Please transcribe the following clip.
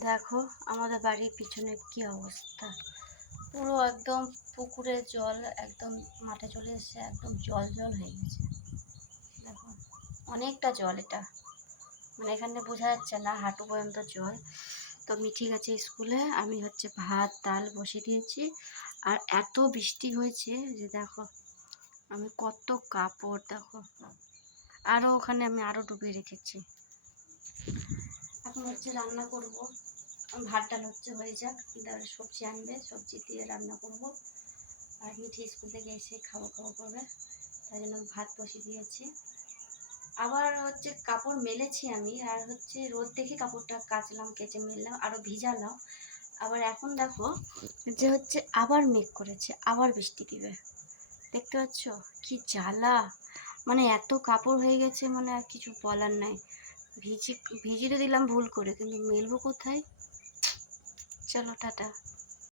দেখো আমাদের বাড়ির পিছনে কি অবস্থা, পুরো একদম পুকুরের জল একদম মাঠে চলে এসেছে, একদম জল জল হয়ে গেছে। দেখো অনেকটা জল, এটা মানে এখানে বোঝা যাচ্ছে না, হাঁটু পর্যন্ত জল। তো মিঠি গেছে স্কুলে, আমি হচ্ছে ভাত ডাল বসিয়ে দিয়েছি। আর এত বৃষ্টি হয়েছে যে দেখো আমি কত কাপড়, দেখো আরও ওখানে আমি আরও ডুবিয়ে রেখেছি। এখন হচ্ছে রান্না করব, ভাত ডাল হচ্ছে হয়ে যাক, তারপরে সবজি আনবে, সবজি দিয়ে রান্না করব। আর মিঠি স্কুল থেকে এসে খাওয়া খাওয়া করবে, তাই জন্য ভাত বসিয়ে দিয়েছি। আবার হচ্ছে কাপড় মেলেছি আমি, আর হচ্ছে রোদ দেখে কাপড়টা কাচলাম, কেচে মেললাম, আরও ভিজালাম। আবার এখন দেখো যে হচ্ছে আবার মেঘ করেছে, আবার বৃষ্টি দিবে। দেখতে পাচ্ছ কি জ্বালা, মানে এত কাপড় হয়ে গেছে, মানে আর কিছু বলার নাই। ভিজিয়ে তো দিলাম ভুল করে, কিন্তু মেলবো কোথায়? চলো টাটা।